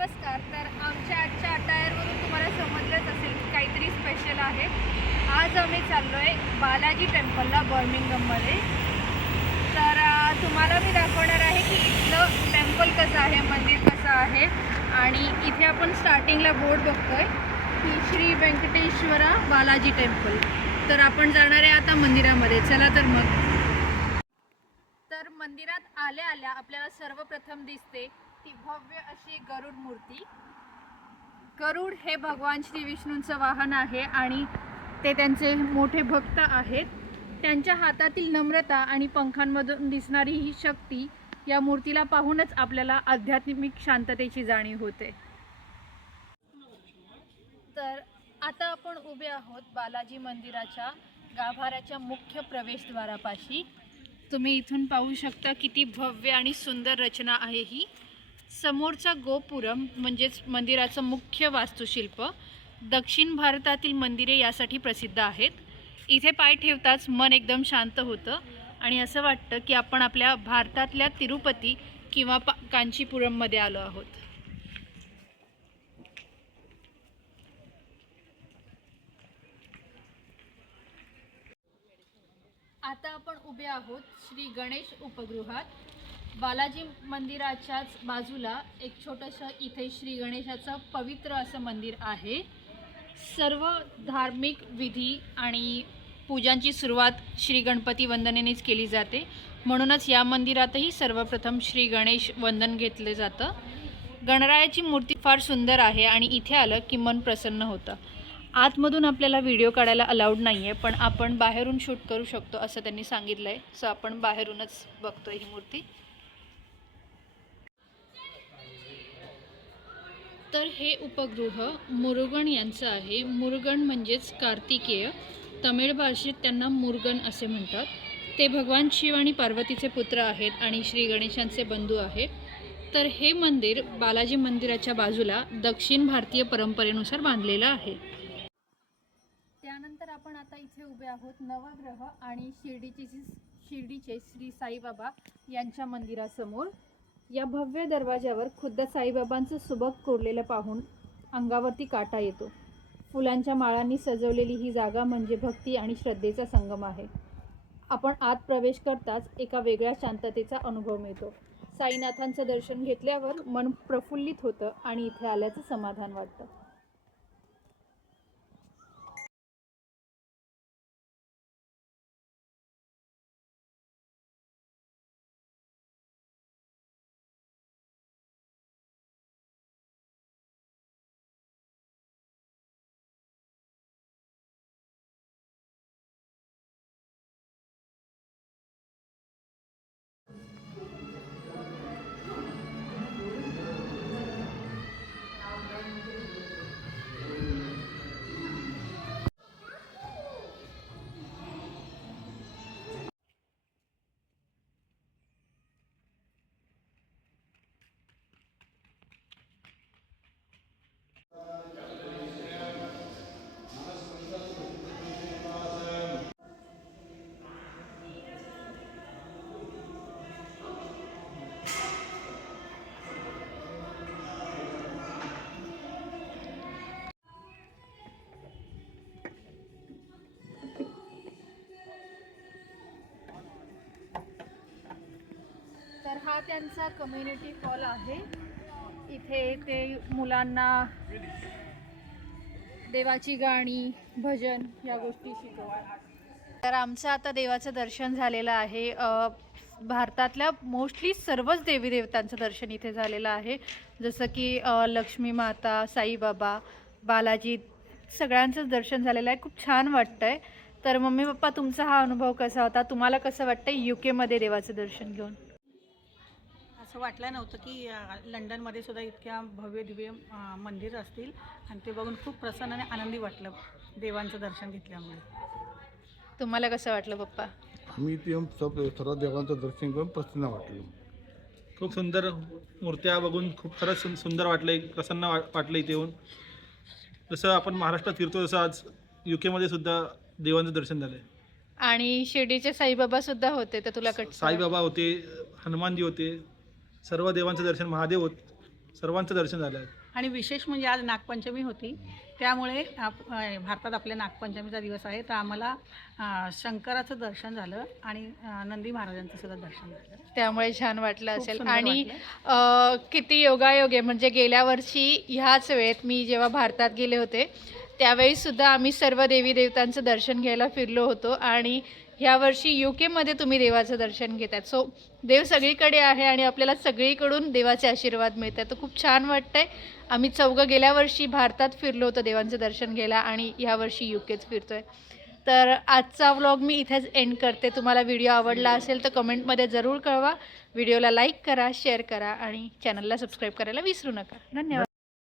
नमस्कार तर आमच्या आजच्या अटायरवरून तुम्हाला समजलंच असेल की काहीतरी स्पेशल आहे. आज आम्ही चाललो आहे बालाजी टेम्पलला बर्मिंगममध्ये. तर तुम्हाला मी दाखवणार आहे की इथलं टेम्पल कसं आहे मंदिर कसं आहे. आणि इथे आपण स्टार्टिंगला बोर्ड बघतोय की श्री व्यंकटेश्वरा बालाजी टेम्पल तर आपण जाणार आहे आता मंदिरामध्ये. चला तर मग. तर मंदिरात आल्या आल्या आपल्याला सर्वप्रथम दिसते ती भव्य अशी गरुड मूर्ती. गरुड हे भगवान श्री विष्णूंचं वाहन आहे आणि ते त्यांचे मोठे भक्त आहेत. त्यांच्या हातातील नम्रता आणि पंखांमधून दिसणारी ही शक्ती या मूर्तीला पाहूनच आपल्याला आध्यात्मिक शांततेची जाणीव होते. तर आता आपण उभे आहोत बालाजी मंदिराच्या गाभाऱ्याच्या मुख्य प्रवेशद्वारापाशी. तुम्ही इथून पाहू शकता किती भव्य आणि सुंदर रचना आहे ही. समोरचा गोपुरम म्हणजेच मंदिराचं मुख्य वास्तुशिल्प दक्षिण भारतातील मंदिरे यासाठी प्रसिद्ध आहेत. इथे पाय ठेवताच मन एकदम शांत होतं आणि असं वाटतं की आपण आपल्या भारतातल्या तिरुपती किंवा पा कांचीपुरममध्ये आलो आहोत. आता आपण उभे आहोत श्री गणेश उपगृहात. बालाजी मंदिराच्याच बाजूला एक छोटंसं इथे श्री गणेशाचं पवित्र असं मंदिर आहे. सर्व धार्मिक विधी आणि पूजांची सुरुवात श्री गणपती वंदनेनेच केली जाते. म्हणूनच या मंदिरातही सर्वप्रथम श्री गणेश वंदन घेतले जातं. गणरायाची मूर्ती फार सुंदर आहे आणि इथे आलं की मन प्रसन्न होतं. आतमधून आपल्याला व्हिडिओ काढायला अलाउड नाही आहे पण आपण बाहेरून शूट करू शकतो असं त्यांनी सांगितलं आहे सो आपण बाहेरूनच बघतोय ही मूर्ती. तर हे उपगृह मुरुगण यांचं आहे. मुरुगण म्हणजेच कार्तिकेय. तमिळ भाषेत त्यांना मुरुगन असे म्हणतात. ते भगवान शिव आणि पार्वतीचे पुत्र आहेत आणि श्री गणेशांचे बंधू आहेत तर हे मंदिर बालाजी मंदिराच्या बाजूला दक्षिण भारतीय परंपरेनुसार बांधलेलं आहे. त्यानंतर आपण आता इथे उभे आहोत नवग्रह आणि शिर्डीचे शिर्डीचे श्री साईबाबा यांच्या मंदिरासमोर. या भव्य दरवाजावर खुद्द साईबाबांचं सुबक कोरलेलं पाहून अंगावरती काटा येतो. फुलांच्या माळांनी सजवलेली ही जागा म्हणजे भक्ती आणि श्रद्धेचा संगम आहे. आपण आत प्रवेश करताच एका वेगळ्या शांततेचा अनुभव मिळतो. साईनाथांचं दर्शन घेतल्यावर मन प्रफुल्लित होतं आणि इथे आल्याचं समाधान वाटतं. तर हा त्यांचा कम्युनिटी हॉल आहे. इथे ते मुलांना देवाची गाणी भजन या गोष्टी शिकवतात. तर आमचं आता देवाचं दर्शन झालेलं आहे. भारतातल्या मोस्टली सर्वच देवी देवतांचं दर्शन इथे झालेलं आहे. जसं की लक्ष्मी माता साईबाबा बालाजी सगळ्यांचंच दर्शन झालेलं आहे. खूप छान वाटतं आहे तर मम्मी पप्पा तुमचा हा अनुभव कसा होता? तुम्हाला कसं वाटतं यू केमध्ये देवाचं दर्शन घेऊन? असं वाटलं नव्हतं की लंडनमध्ये सुद्धा इतक्या भव्य दिव्य मंदिर असतील. आणि ते बघून खूप प्रसन्न आणि आनंदी वाटलं देवांचं दर्शन घेतल्यामुळे. तुम्हाला कसं वाटलं पप्पा? आम्ही येऊन सब सर्व देवांचं दर्शन करून प्रसन्न वाटलो. खूप सुंदर मूर्त्या बघून खूप खरंच सुं- सुंदर वाटलं प्रसन्न वा वाटलं इथे येऊन. जसं आपण महाराष्ट्रात फिरतो तसं आज यू केमध्ये सुद्धा देवांचं दर्शन झालं आणि शिर्डीचे साईबाबा सुद्धा होते तर तुला कट साईबाबा होते हनुमानजी होते सर्व देवांचं दर्शन महादेव होत सर्वांचं दर्शन झालं आहे. आणि विशेष म्हणजे आज नागपंचमी होती. त्यामुळे आप भारतात आपल्या नागपंचमीचा दिवस आहे. तर आम्हाला अ, शंकराचं दर्शन झालं आणि अ, नंदी महाराजांचं सुद्धा दर्शन झालं. त्यामुळे छान वाटलं खूप असेल. सुंदर आणि वाटलं. अ, किती योगायोग आहे. म्हणजे गेल्या वर्षी ह्याच वेळेत मी जेव्हा भारतात गेले होते त्यावेळी सुद्धा आम्ही सर्व देवी देवतांचं दर्शन घ्यायला फिरलो होतो. आणि ह्या वर्षी यू केमध्ये तुम्ही देवाचं दर्शन घेतात सो देव सगळीकडे आहे आणि आपल्याला सगळीकडून देवाचे आशीर्वाद मिळतात. तर खूप छान वाटतंय. आम्ही चौघं गेल्या वर्षी भारतात फिरलो होतो देवांचं दर्शन घ्यायला आणि ह्या वर्षी यू केच फिरतोय. तर आजचा व्लॉग मी इथेच एंड करते. तुम्हाला व्हिडिओ आवडला असेल तर कमेंटमध्ये जरूर कळवा. व्हिडिओला लाईक करा शेअर करा आणि चॅनलला सबस्क्राईब करायला विसरू नका. धन्यवाद.